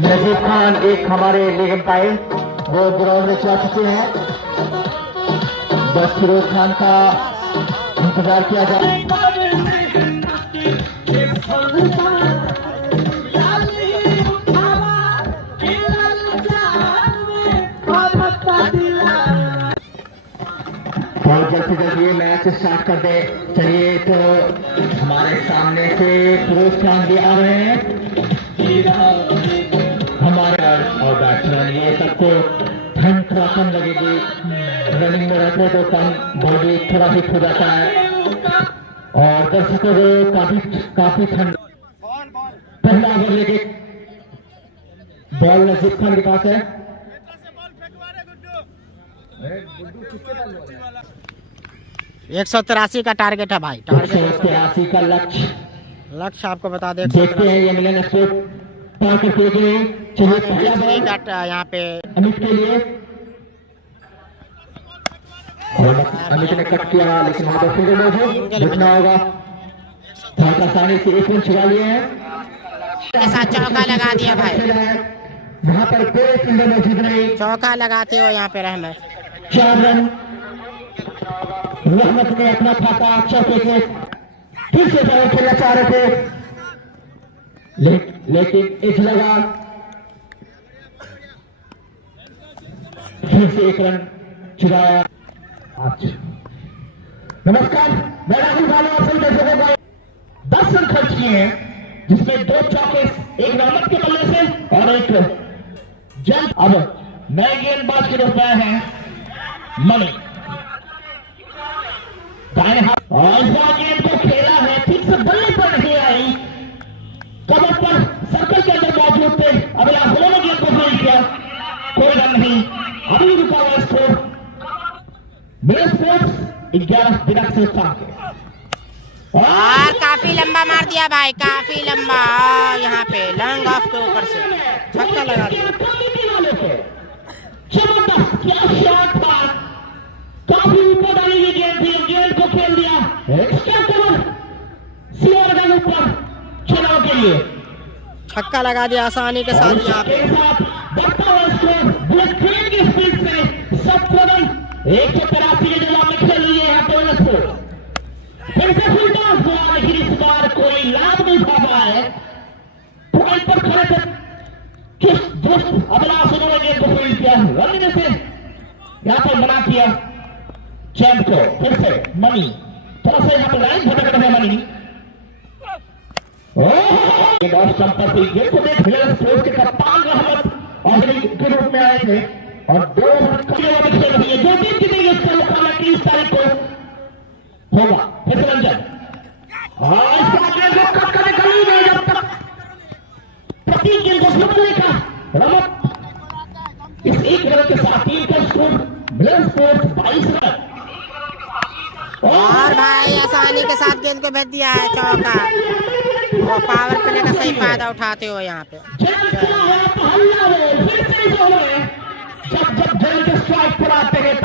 नजीब खान एक हमारे निगम पाए वो ग्राउंड में जा चुके हैं। बस फिरोज खान का इंतजार किया जाए। बहुत जल्द से जल्द ये मैच स्टार्ट कर दे। चलिए तो हमारे सामने से फिरोज खान भी आ रहे हैं। हमारे और बैट्समैन ये सबको ठंड थोड़ा कम लगेगी। रनिंग में रहते तो कम बॉडी थोड़ा हिट हो जाता है और दर्शकों को काफी ठंड। पहला ओवर लेके बॉल नजीब खान के पास है। 183 का टारगेट है भाई। 183 का लक्ष्य आपको बता दें। देखते हैं ये मिलन स्पोर्ट पार्क के लिए। चलिए पहला बॉल यहाँ पे अमित के लिए। अमित ने कट किया लेकिन वहां पर फिंगर हो रुकना होगा। बहुत आसानी से एक रन छुड़ा लिए हैं। साथ चौका लगा दिया भाई। वहां पर कोई फिंगर मौजूद नहीं। चौका लगाते हो यहाँ पे रहमत। 4 रन रहमत ने अपना खाता चौके से फिर से खेलना चाह रहे थे लेकिन एज लगा। फिर से 1 रन चुराया। नमस्कार, मैं राहुल भानु आप सभी दर्शकों को 10 रन खर्च किए हैं जिसमें 2 चौके एक रहमत के बल्ले से और एक जल्द। अब नए गेंदबाज के रूप में हैं मणि। दाएं हाथ और गेंद को खेला है ठीक से बल्ले पर नहीं आई। कवर पर सर्कल के अंदर मौजूद थे। अगला ने गेंद को फील्ड किया। कोई रन नहीं। अभी रुका हुआ स्कोर। मेरे स्पोर्ट्स 11 बिना से और काफी लंबा मार दिया भाई, काफी लंबा। यहाँ पे लॉन्ग ऑफ के ऊपर से छक्का लगा दिया। जबरदस्त क्या शॉट था। काफी ऊपर डाली हुई गेंद थी। गेंद को खेल दिया एक्स्ट्रा कवर सीआर के ऊपर चुनाव के लिए छक्का लगा दिया आसानी के साथ। यहाँ पे बढ़ता हुआ स्कोर बुलेट ट्रेन की स्पीड से 7 रन 183 के जवाब में खेल लिए हैं बोनस को। फिर से फुल टॉस हुआ लेकिन इस बार कोई लाभ नहीं उठा पाया है। पॉइंट पर खड़े थे चुस्त दुस्त अभिलाष उन्होंने गेंद को फील्ड किया। रन में से यहाँ पर मना किया चैंप को। फिर से मणि थोड़ा सा यहाँ पर लाइन भटक रहे हैं। मणि स्टंप पर गेंद को देख स्पोर्ट्स के कप्तान रहमत और के रूप में आए थे और 2 ओवर खेल रही है। जो टीम जीतेगी उसका मुकाबला 30 तारीख को होगा। फिर से रंजन प्रति गेंद को समझने का रहमत इस 1 रन के साथ टीम का स्कोर मिलन स्पोर्ट्स 22 रन। और भाई आसानी के साथ गेंद को भेज दिया है चौका। वो पावर प्ले का सही फायदा उठाते हो यहाँ पे।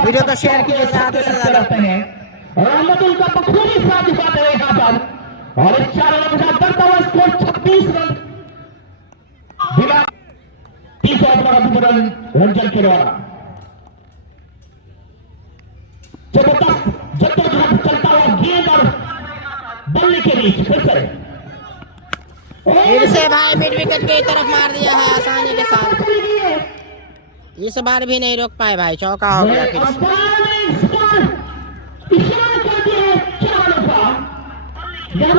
वीडियो को शेयर कीजिए ज़्यादा से ज़्यादा। रहमत उनका बखूबी साथ दिखाते हैं यहाँ पर और इस 4 रनों के साथ बढ़ता हुआ स्कोर 26 रन बिना 30 रन रंजन के द्वारा। जबरदस्त जद्दोजहद चलता हुआ गेंद और बल्ले के बीच फिर से भाई मिड विकेट की तरफ मार दिया है आसानी के साथ। इस बार भी नहीं रोक पाए भाई, चौका हो गया। फिर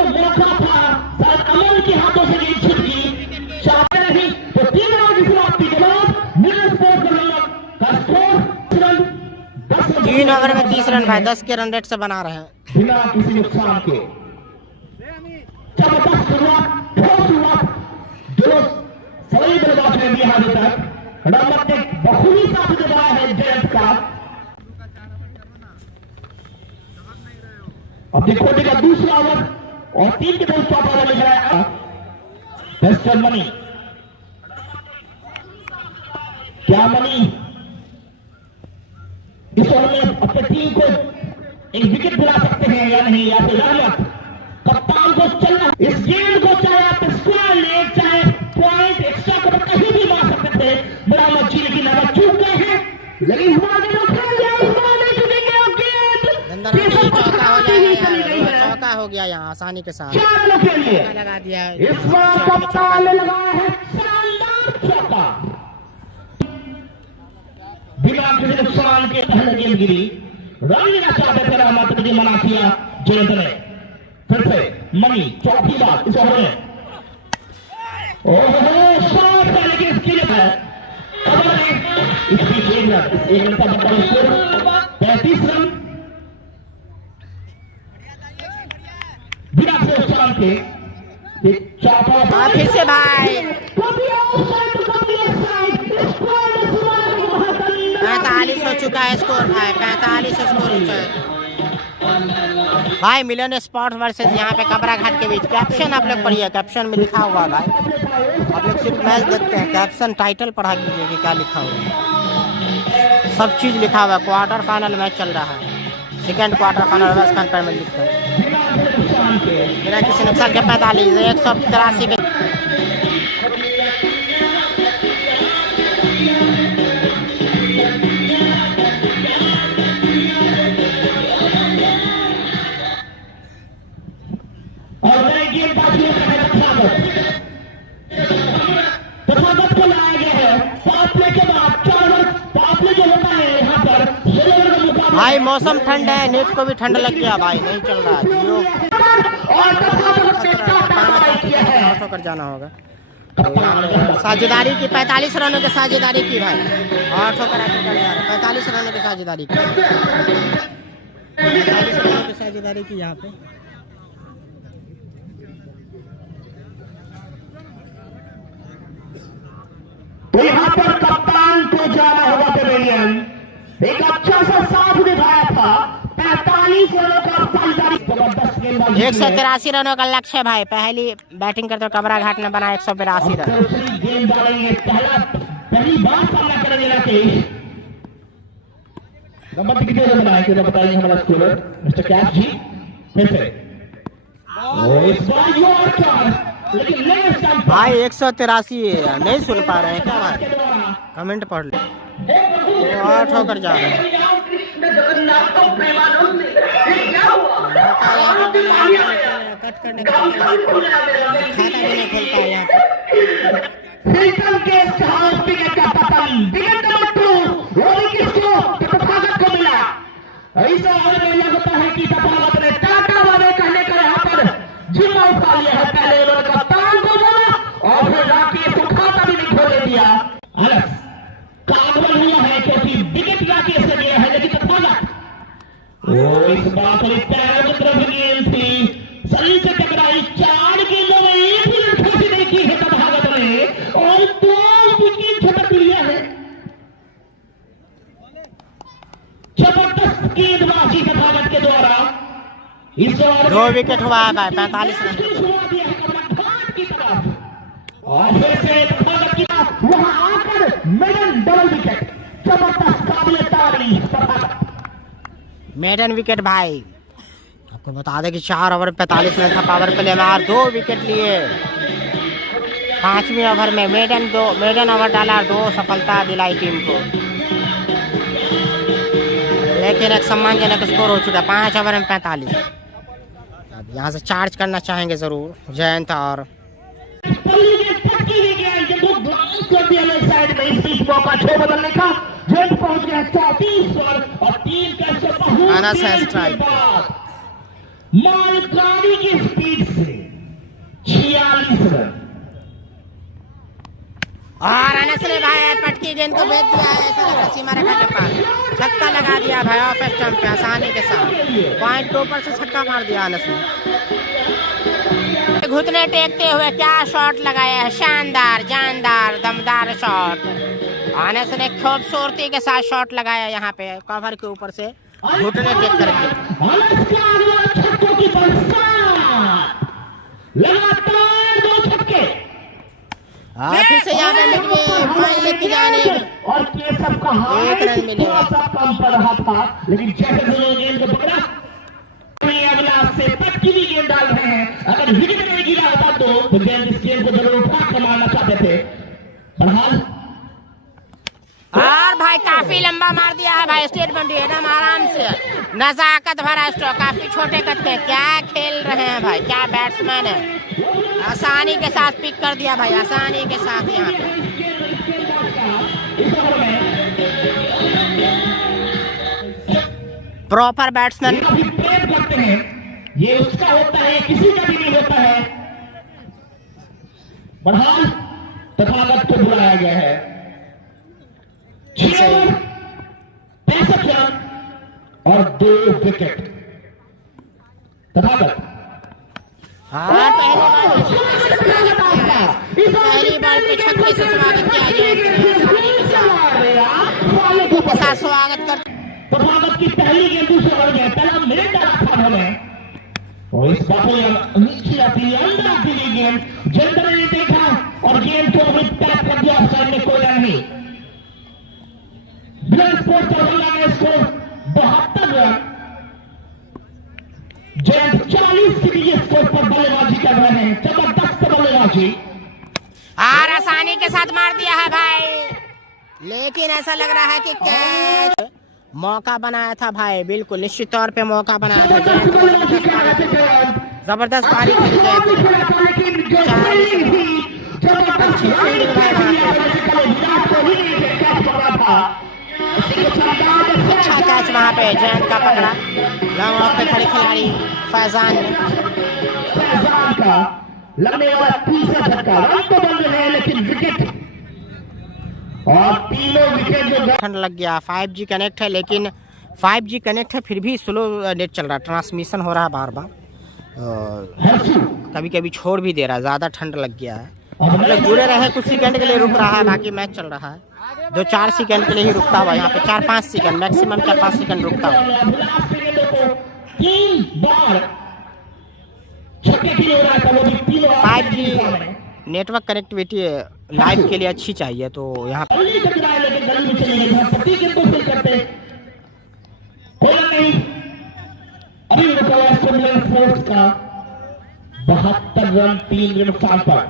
मौका था शायद अमन के हाथों से गेंद छिप गई। चाहते नहीं तो 3 रन की समाप्ति के बाद मिलन स्पोर्ट्स का स्कोर 3 ओवर में 30 रन भाई 10 के रन रेट से बना रहे हैं बिना किसी नुकसान के। जबरदस्त शुरुआत ठोस शुरुआत दोनों सभी बल्लेबाज ने दिया अभी तक। रहमत ने बखूबी साथ निभाया है जयंत का। अब देखो का दूसरा ओवर और 3 के 2 चौथा ओवर लिख रहा है वेस्टर्न मणि। क्या मणि इस ओवर में अपने टीम को एक विकेट दिला सकते हैं या नहीं, या फिर रहमत कप्तान को चलना इस गेंद को चाहे यहाँ आसानी के साथ 4 रनों के लिए लगा दिया है। इस बार कप्तान ने लगाया है शानदार चौका, बिना किसी नुकसान के पहले गेंदगिरी रन लेना चाहते थे रहमत ने मना किया जयंत ने। फिर से मनी चौथी बार इस ओवर में, ओहो शॉट है लेकिन इसके लिए है ओवर में इसकी एक रन का मतलब स्कोर 35 रन बिना किसी नुकसान के। चौथा फिर से भाई 45 हो चुका है स्कोर भाई, 45 स्कोर हो चुका है भाई। मिलन स्पोर्ट्स वर्सेस यहाँ पे कबरा घाट के बीच। कैप्शन आप लोग पढ़िए, कैप्शन में लिखा हुआ है भाई, आप लोग सिर्फ मैच देखते हैं, कैप्शन टाइटल पढ़ा कीजिए कि क्या लिखा हुआ है, सब चीज लिखा हुआ है। क्वार्टर फाइनल मैच चल रहा है, second quarter final west country में लिखा है बिना किसी नुकसान के 45 183 के। और नए गेंदबाजियों का है तथागत को लाया गया है पापले के बाद 4 ओवर। पापले जो होता है यहाँ पर 16 ओवर का मुकाबला भाई मौसम ठंड है, नेट को भी ठंड लग गया भाई, नहीं चल रहा है जियो और तथागत ने आउट होकर जाना होगा। तो यहाँ पे साझेदारी की 45 रनों की साझेदारी की भाई, आउट होकर आके चल जा रहा है। 45 रनों की साझेदारी की, 45 रनों की साझेदारी की यहाँ पे। तो यहाँ पर कप्तान को जाना होगा पेवेलियन। एक अच्छा सा साथ निभाया था, 45 रनों का साझेदारी, जबरदस्त गेंदबाजी 183 रनों का लक्ष्य भाई। पहली बैटिंग करते हुए कबरा घाट ने बनाया 182 रन। दूसरी गेंद डालेंगे, पहली बार सामना करेंगे राकेश। नंबर कितने रन बनाए थे बताइए हमारा स्कोर मिस्टर कैश जी। फिर से इस बार यॉर्कर, लेकिन लेफ्ट साइड भाई 183 नहीं सुन पा रहे हैं क्या भाई, कमेंट पढ़ ले। आउट होकर जा रहे हैं, कट करने का खाता भी नहीं खोल पाया यहाँ पे। हिल्टन के हाउस विकेट का पतन, विकेट नंबर 2 वो भी किसको तथागत को मिला। ऐसा ओवर में लगता है कि तथागत ने टाटा वाले कहने का यहाँ पर जिम्मा उठा लिया है। पहले ओवर कप्तान को बोला और फिर राकेश को खाता भी नहीं खोले दिया। अलग का आगमन हुआ है क्योंकि विकेट राकेश से गया है, लेकिन तथागत इस बात में पैरों की तरफ गेंद थी, शरीर से टकराई। 4 गेंदों में 1 भी रन खोजी नहीं की है तथागत ने और 2 विकेट झटक लिया है। जबरदस्त गेंदबाजी तथागत के द्वारा इस ओवर 2 विकेट हुआ है भाई, 45 रन। की तरफ और फिर से तथागत की वहां आकर मेडन डबल विकेट, जबरदस्त काबिल तारीफ तथागत। मेडन विकेट भाई, आपको बता दें कि 4 ओवर 45 रन था पावर प्ले में और 2 विकेट लिए। 5वें ओवर में मेडन ओवर डाला और 2 सफलता दिलाई टीम को, लेकिन एक सम्मानजनक स्कोर हो चुका है 5 ओवर में 45। अब यहाँ से चार्ज करना चाहेंगे जरूर जयंत और बदलने का जयंत पहुंच गया 34 पर और टीम का स्ट्राइक मालकानी की स्पीड से 46 रन। और अनस ने भाई पटकी गेंद को भेज दिया है, ऐसा लग रहा सीमा रेखा के पास छक्का लगा दिया भाई ऑफ स्टंप पे आसानी के साथ। पॉइंट के ऊपर से छक्का मार दिया अनस ने। घुटने टेकते हुए क्या शॉट लगाया है, शानदार जानदार दमदार शॉट। अनस ने खूबसूरती के साथ शॉट लगाया यहाँ पे कवर के ऊपर से घुटने टेक करके। लगातार 2 छक्के फिर से यहाँ पे लेके जाने और केशव का एक रन मिलेगा। कम पर रहा था, लेकिन जैसे गेंद को पकड़ा अगला से पटकी भी गेंद डाल रहे हैं। अगर विकेट नहीं गिरा होता तो गेंद इस गेंद को जरूर उठा कर मारना चाहते थे। बहरहाल और भाई काफी लंबा मार दिया है भाई स्टेटमेंट एकदम आराम से नजाकत भरा स्ट्रोक काफी छोटे कद में क्या खेल रहे हैं भाई क्या बैट्समैन है आसानी के साथ पिक कर दिया भाई आसानी के साथ यहाँ पे प्रॉपर बैट्समैन करते हैं ये उसका होता है किसी का भी नहीं होता है बढ़ाल तथागत को बुलाया गया है 65 रन और 2 विकेट तथागत हाँ पहली बार पे छक्के से स्वागत किया गया स्वागत कर तथागत की पहली गेंद दूसरे ओवर में पहला मिनट डाला था उन्होंने और इस बात में नीचे आती अंदर आती गेंद जेंडर ने देखा और गेंद को भी टैप कर दिया साइड में कोई रन नहीं ब्लड स्पोर्ट्स का बल्ला ने स्कोर 72 रन जयंत 40 के लिए स्कोर पर बल्लेबाजी कर रहे हैं जबरदस्त बल्लेबाजी और आसानी के साथ मार दिया है भाई लेकिन ऐसा लग रहा है कि कैच मौका बनाया था भाई बिल्कुल निश्चित तौर पे मौका बनाया था जबरदस्त पारी खेली अच्छी फील्डिंग अच्छा कैच वहाँ पे जयंत का पकड़ा लॉन्ग ऑफ पे खड़े खिलाड़ी फैजान ने लगने वाला तीसरा झटका रन तो बन रहे हैं लेकिन विकेट और तीनों विकेट जो ठंड लग गया 5G कनेक्ट है लेकिन 5G कनेक्ट है फिर भी स्लो नेट चल रहा है ट्रांसमिशन हो रहा है बार बार कभी कभी छोड़ भी दे रहा है ज़्यादा ठंड लग गया है मतलब जुड़े रहे कुछ सेकंड के लिए रुक रहा है बाकी मैच चल रहा है 2-4 सेकंड के लिए ही रुकता हुआ यहाँ पे 4-5 सेकंड मैक्सिमम 4-5 सेकंड रुकता हुआ 5G नेटवर्क कनेक्टिविटी लाइव के लिए अच्छी चाहिए तो यहाँ अभी 72 रन 3 नुकसान पर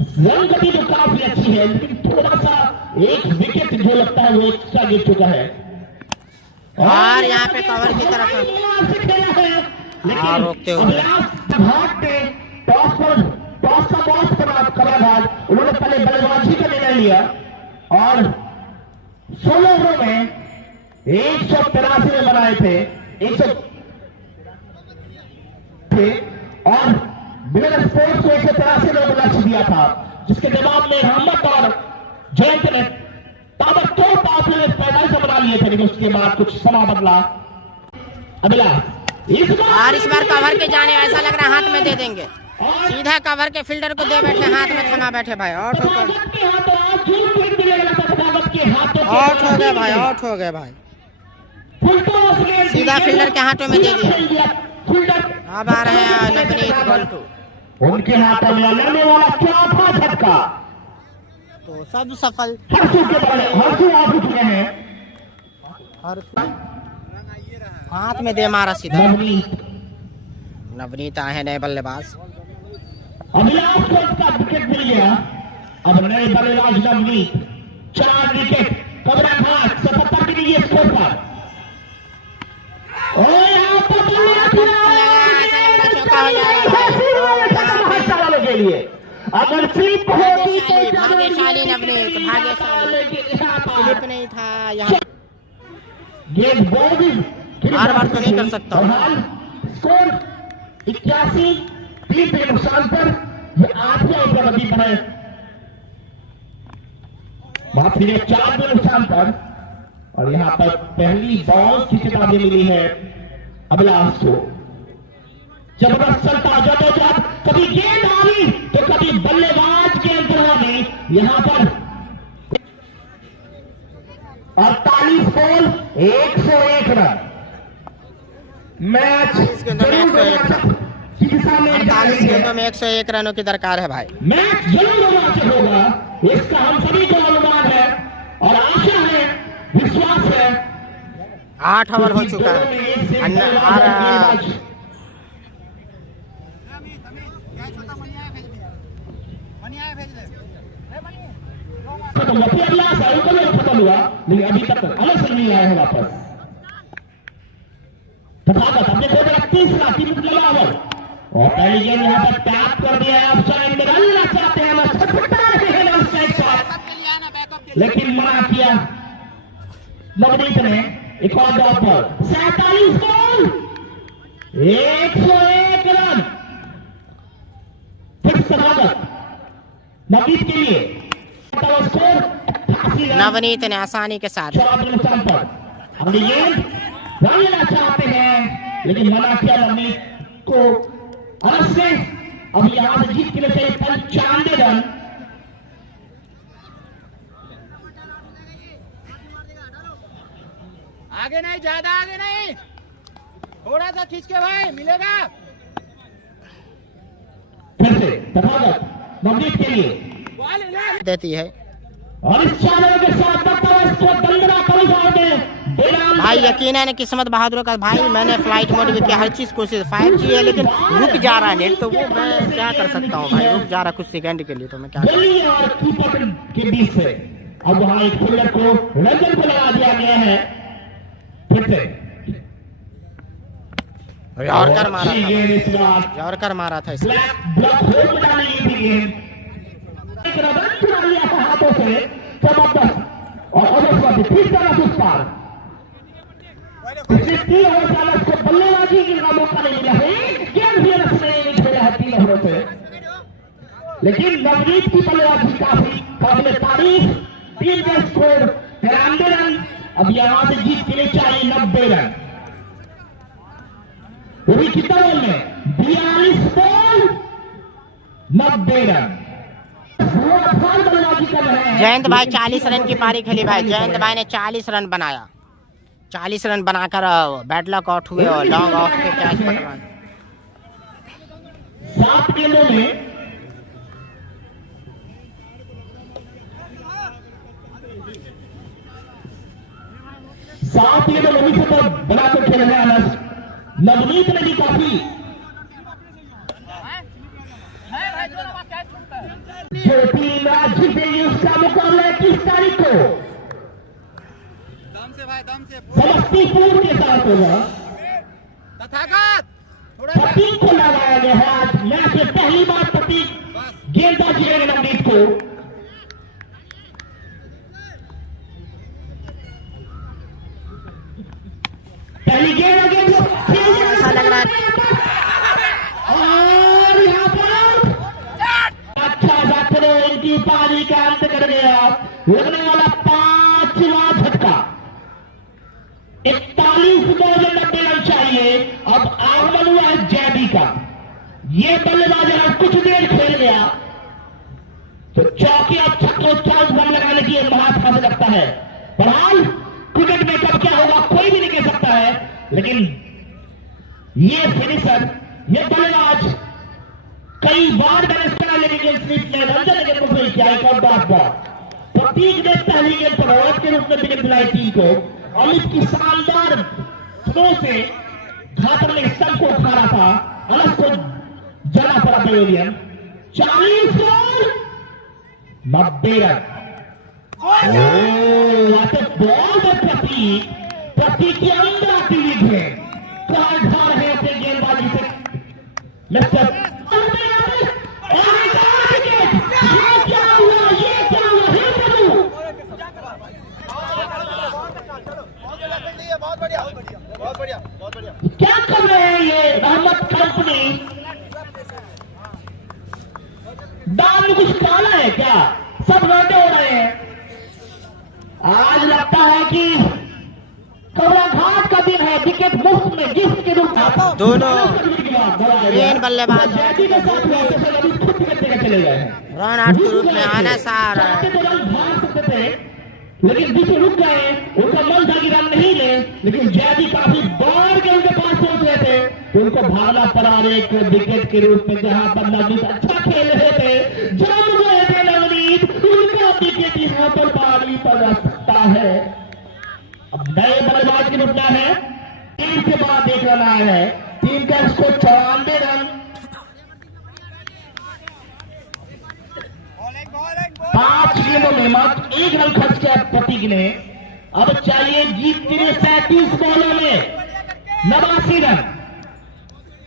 रन गति तो काफी अच्छी है लेकिन थोड़ा सा एक विकेट जो लगता है वो एक्स्ट्रा गिर चुका है और यहाँ पे कवर की तरफ रोकते हुए टॉस का बॉस कलाबाज उन्होंने पहले बल्लेबाजी का निर्णय लिया और 16 ओवरों में 183 में बनाए थे 100 थे और बिलर स्पोर्ट्स को 183 में लक्ष्य दिया था जिसके जवाब में रहमत और जयंत ने ताबड़तोड़ काफले पैदाइश बना लिए थे लेकिन उसके बाद कुछ समा बदला अगला और इस बार कवर के जाने ऐसा लग रहा है हाथ में दे देंगे सीधा कवर के फील्डर को दे बैठे हाथ में थमा बैठे भाई आउट हो गए भाई आउट हो गए भाई सीधा फील्डर के हाथों में दे दिया अब आ रहे हैं नवनीत गोल्टू उनके हाथों में लगने वाला क्या था झटका तो सब सफल हर्षू के बड़े हर्षू आउट हो चुके हैं हाथ में दे मारा सीधा नवनीत आए हैं नए बल्लेबाज अभिलाष को इसका विकेट मिल गया अब नए बल्लेबाज नवनीत 4 विकेट कबरा घाट 77 के लिए स्कोर पर के लिए अगर स्लिप होती तो भाग्यशाली नवनीत भाग्यशाली स्लिप नहीं था यहाँ गेंद बॉल बार बार तो नहीं कर सकता स्कोर 81 3 के नुकसान पर यह 8वां ओवर अभी बनाए बात फिर 4 के नुकसान पर और यहाँ पर पहली बॉल की किताबें मिली है अभिलाष को जबरदस्त चलता जब कभी गेंद आ गई तो कभी बल्लेबाज के अंतराल में यहाँ पर 48 बॉल 101 रन मैच 48 गेंदों में 101 रनों की दरकार है भाई मैच जरूर रोमांचक होगा इसका हम सभी को अनुमान है और आशा है विश्वास है 8 ओवर हो चुका है खत्म हुआ, फिर अगला आया उनका भी खत्म हुआ, लेकिन अभी तक अलग से नहीं आया है वापस। तथागत अपने को मेरा तीसरा टीम लगा ओवर और पहली गेंद यहाँ पर टैप कर दिया है। ऑफसाइड में डालना चाहते हैं, छटपटा रहे हैं ऑफसाइड शॉट, लेकिन मना किया नवनीत ने। एक और डॉट पर 47 बॉल 101 रन। फिर तथागत नवनीत के लिए स्कोर 88 रन। नवनीत ने आसानी के साथ नुकसान पर अगली गेंद रन लेना चाहते हैं, लेकिन मना किया नवनीत को अलग से। अब यहां से जीत के लिए चाहिए 95 रन। आगे नहीं, ज्यादा आगे नहीं, थोड़ा सा खींच के भाई, मिलेगा। फिर से तथागत नवनीत के लिए देती है और इस चालों के साथ इसको दंडना कर भाई। यकीनन किस्मत बहादुर का भाई, मैंने फ्लाइट मोड भी किया, हर चीज कोशिश 5G है, लेकिन रुक जा रहा है नेट, तो वो मैं क्या कर सकता हूँ भाई, रुक जा रहा कुछ सेकंड के लिए, तो मैं क्या और कीपर के बीच से अब वहां एक फील्डर को रंजन को लगा दिया गया है। फिर से यॉर्कर मारा था, यॉर्कर मारा था इसमें। ब्लॉक होल में डाली गई थी गेंद, एक रन चुरा लिया था हाथों से जबरदस्त। और अवसर फिर तरह से पार पिछले 3 ओवर साल उसको बल्लेबाजी का मौका नहीं मिला है, एक गेंद भी रखने नहीं खेला है 3 ओवरों से, लेकिन नवनीत की बल्लेबाजी काफी काबिल तारीफ। 3 का स्कोर 93 रन। अब यहां से जीत के लिए चाहिए 90 रन। वो भी कितना बॉल में 42 बॉल 90 रन। बल्लेबाजी कर रहे हैं जयंत भाई 40 रन की पारी खेली भाई। जयंत भाई ने 40 रन बनाया, 40 रन बनाकर बैड लक आउट हुए और लॉन्ग ऑफ के कैच पकड़वाए। 7 गेंदों में 7 गेंदों में से बनाकर खेल रहे हैं अनस। नवनीत ने भी काफी छोटी मैच जीतेगी। उसका मुकाबला 21 तारीख को दम से भाई, दम से समस्तीपुर के साथ होगा। तथागत थोड़ा प्रतीक को लगाया गया है आज मैच में पहली बार प्रतीक गेंदबाजी करेंगे नवनीत को। पहली गेंद ऐसा लग रहा है और यहाँ पर अच्छा जाते इनकी पारी का अंत कर गया। लगने वाला 5वां झटका। 41 बॉल में 90 रन चाहिए। अब आगमन हुआ है जैदी का। ये बल्लेबाज अगर कुछ देर खेल गया तो चौके और छक्कों 40 रन लगाने की बात हासिल रखता है। बहरहाल क्रिकेट में कब क्या होगा कोई भी नहीं कह सकता है, लेकिन ये फिनिशर, ये बल्लेबाज कई बार मैंने सुना, लेकिन स्लिप में रंजन के रूप में किया। एक और बात प्रतीक ने पहली गेंद पर औरत के रूप में विकेट दिलाई टीम को। अमित की शानदार थ्रो से घातर ने स्टंप को उखाड़ा था, अलग को जाना पड़ा पेविलियन। 40 ball 90 run. बॉल में प्रतीक के अंदर आती हुई है, कहां ढा रहे अपने गेंदबाजी से मिस्टर। क्या कर रहे हैं ये रहमत कंपनी? दाम में कुछ काला है क्या? सब लौटे हो रहे हैं। आज लगता है कि कमला घाट का दिन है। विकेट मुफ्त में गिफ्ट के रूप में दोनों मेन बल्लेबाज चले गए हैं। रन आउट के रूप में आना सार भाग सकते थे, लेकिन बीच रुक गए। उनका मन था कि रन नहीं ले, लेकिन जैदी काफी दौड़ के उनके पास पहुंच रहे थे, तो उनको भागना पड़ा एक विकेट के रूप में। जहां पर नवनीत अच्छा खेल रहे थे, जम गए थे नवनीत, उनका विकेट यहाँ पर पारी पर रख सकता है। अब नए बल्लेबाज के रुकना है। 3 के बाद 1 रन आया है। टीम का स्कोर 94 रन। 5 गेंदों में मात्र 1 रन खर्च किया प्रतीक ने। अब चाहिए जीत के लिए 37 बॉलों में 89 रन।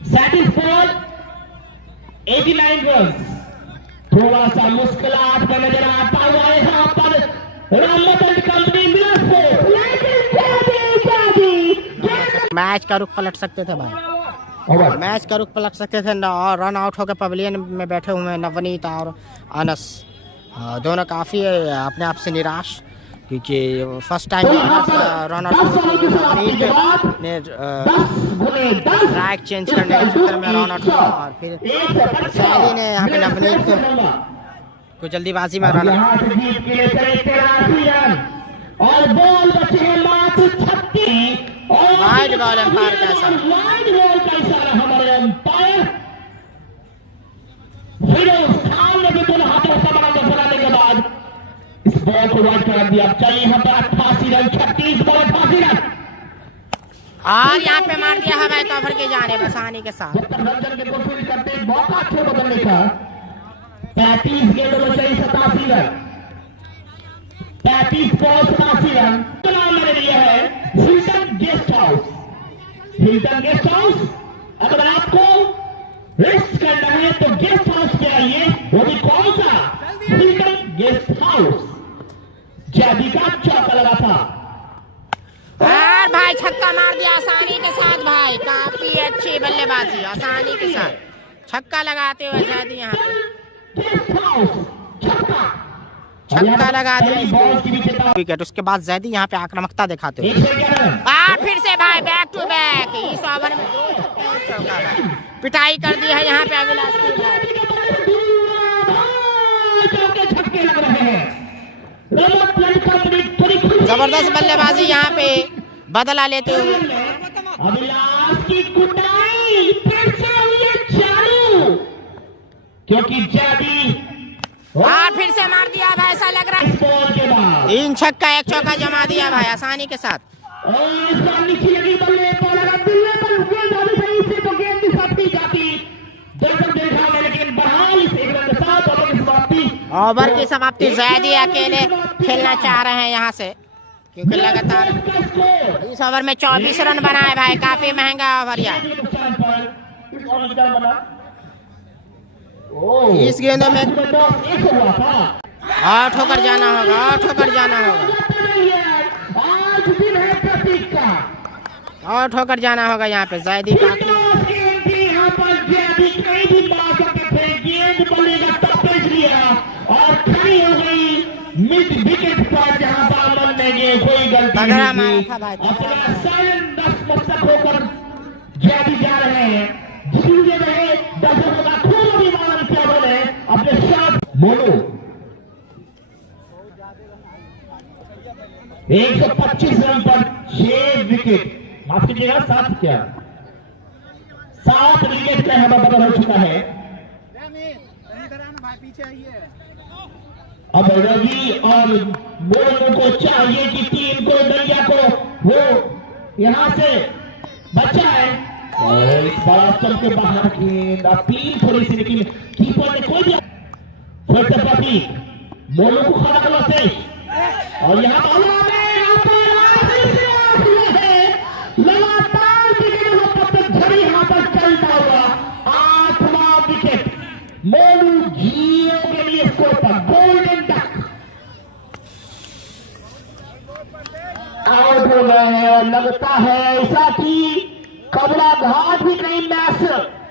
37 ball 89 run. थोड़ा सा मुश्किलात में नजर आता हुआ है यहाँ पर राममतन कंपनी बिलासपुर, लेकिन मैच का रुख पलट सकते थे भाई, मैच का रुख पलट सकते थे। और रन आउट होकर पवेलियन में बैठे हुए हैं नवनीत और अनस, दोनों काफ़ी अपने आप से निराश, क्योंकि first time run out Navneet ने स्ट्राइक चेंज करने के चक्कर में रन आउट हुआ और फिर सैदी ने यहाँ पे नवनीत को जल्दीबाजी में रन और बॉल बचे हैं मात्र 36। वाइड बॉल एम्पायर कैसा, वाइड बॉल का इशारा हमारे एम्पायर फिरोज खान ने भी दोनों हाथों से बनाने के बाद इस बॉल को वाइड करा दिया। चाहिए यहाँ पर 88 रन, 36 बॉल 88 रन और यहाँ पे मार दिया हवाई कवर के जाने बसानी के साथ। रंजन की कोशिश करते मौका अच्छे बदलने का। 35 गेंदों में चाहिए 87 रन, 35 बॉल 87 रन। नाम मैंने लिया है Hilton guest house. Hilton guest house, अगर आपको रेस्ट करना है तो गेस्ट हाउस पे आइए, वो भी कौन सा, हिल्टन गेस्ट हाउस। जैदी का चौका लगा था और भाई छक्का मार दिया आसानी के साथ भाई, काफी अच्छी बल्लेबाजी आसानी के साथ छक्का लगाते हुए जैदी यहाँ पे गेस्ट हाउस छक्का लगा दिया विकेट। उसके बाद जैदी यहाँ पे आक्रामकता दिखाते हुए फिर से भाई बैक टू बैक इस ओवर में पिटाई कर दी है यहाँ पे अभिलाष की भाई। जबरदस्त बल्लेबाजी यहाँ पे बदला लेते हुए अभिलाष की कुटाई फिर से हुई है चालू, क्योंकि जैदी और फिर से मार दिया भाई, ऐसा लग रहा है 3 छक्का 1 चौका जमा दिया भाई आसानी के साथ। इस बार नीचे लगी बल्ले पर लगा दिल्ली पर गेंद आनी सही से तो गेंद भी सटती जाती। दर्शक देखा है लेकिन बहाल इस 1 रन के साथ ओवर की समाप्ति। ओवर की समाप्ति जैदी अकेले खेलना चाह रहे हैं यहाँ से, क्योंकि लगातार इस ओवर में 24 रन बनाए भाई, काफी महंगा ओवर यार। इस गेंदों में आउट होकर जाना होगा, आउट होकर जाना होगा, आउट होकर जाना होगा यहाँ पे जैदी का। और खड़ी हो गई मिड विकेट पर, जहां बामन ने कोई गलती नहीं की। अपना साइलेंट 10 मस्तक होकर जैदी जा रहे हैं, जिसलिए रहे दर्शकों का खून अभिमान किया बोले अपने साथ। मोनू 125 रन पर 6 विकेट, माफ कीजिएगा 7 क्या 7 विकेट का हवा बदल हो चुका है। पीछे आइए। अब रवि और मोनू को चाहिए कि टीम को नैया को वो यहां से बचाए और इस बड़ा चल के बाहर गेंद अपील थोड़ी सी, लेकिन कीपर ने कोई दिया फिर से प्रतीक मोनू को खड़ा करना से और यहाँ लगातार विकेट झड़ी यहाँ पर चलता हुआ 8वां विकेट। मोनू जियो के लिए स्कोर पर गोल्डन डक आउट हो गए हैं और लगता है ऐसा कि कबड़ा घाट भी कहीं मैच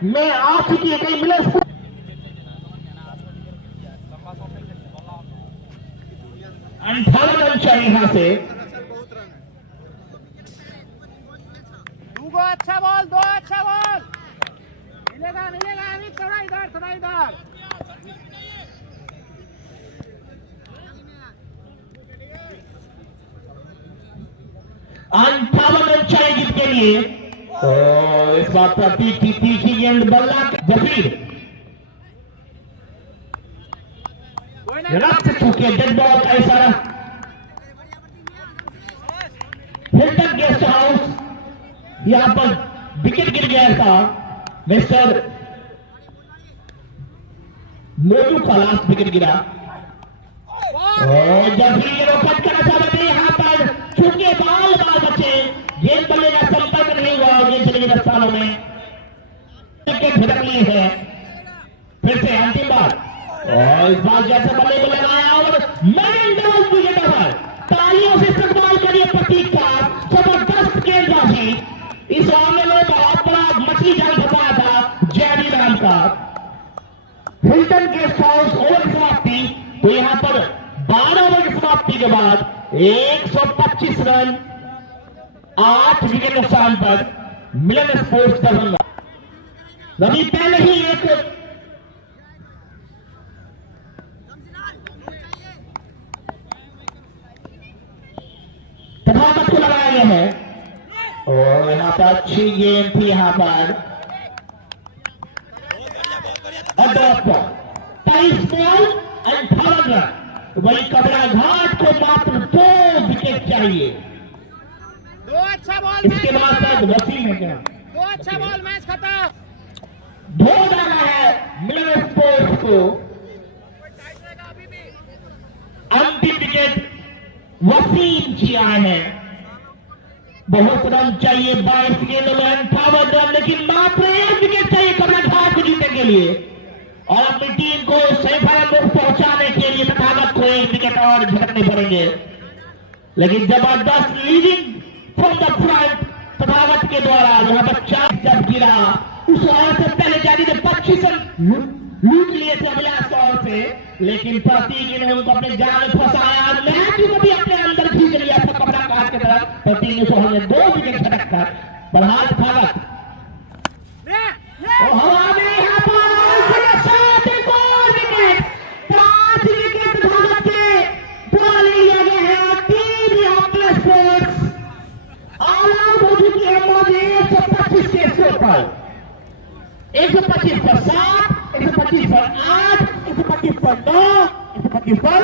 में आ चुकी है, कहीं मिले 58 रन चाहिए यहां से। 2 अच्छा बॉल 2 अच्छा बॉल मिलेगा मिलेगा अमित, थोड़ा इधर। 58 रन चाहिए जीत के लिए। और इस बात पर तीखी गेंद बल्ला जफीर रख चुके डेड बॉल का इशारा। हिल्टन गेस्ट हाउस यहां पर विकेट गिर गया था। मिस्टर मोनू का लास्ट विकेट गिरा और जब भी ये रोकट करना चाहते थे यहाँ पर चूंकि बाल बचे गेंद बल्ले का संपर्क नहीं हुआ और गेंद चले गई स्थानों में ली है। फिर से अंतिम बार और इस बार जैसे बल्ले को लगाया और मैन डाउन विकेट पर तालियों से इस्तेमाल करिए प्रतीक का जबरदस्त गेंदबाजी। इस मामले में बहुत बड़ा मछली जाल फंसाया था जैदी नाम का। हिल्टन गेस्ट हाउस ओवर समाप्ति तो यहां पर 12 ओवर की समाप्ति के बाद 125 रन 8 विकेट नुकसान पर मिलन स्पोर्ट्स दरभंगा। अभी पहले ही एक तथागत को लगाया गया है और यहाँ पर अच्छी गेम थी। यहाँ पर वही कबरा घाट को मात्र 2 विकेट चाहिए। दो अच्छा बॉल इसके बाद शायद वसीम है क्या दो अच्छा बॉल मैच खत्म। धो डाला है मिलन स्पोर्ट्स को। अंतिम विकेट वसीम जी आए हैं। बहुत रन चाहिए 22 गेंदों में 58 रन, लेकिन मात्र 1 विकेट चाहिए कबरा घाट को जीतने के लिए और अपनी टीम को सेमीफाइनल में पहुंचाने के लिए तथागत को 1 विकेट और झटकने पड़ेंगे। लेकिन जबरदस्त leading from the front Tathagat के द्वारा यहाँ पर 4 जब गिरा उस ओवर से पहले जारी ने 25 रन लूट लिए थे अभिलाष ओवर से, लेकिन प्रतीक ने उनको अपने जाल में फंसाया। मैच को भी अपने अंदर खींच लिया था कबरा घाट की तरफ। प्रतीक ने सोहल में 2 विकेट झटक कर बरहाल तथागत हवा में यहाँ पर 7 एक और विकेट 5 विकेट तथागत के द्वारा लिया गया है। टीम यहाँ प्लस स्पोर्ट्स ऑल आउट हो चुकी है। 125 के 100 पर 125 पर 7, 125 पर 8, 125 पर 9, 125 पर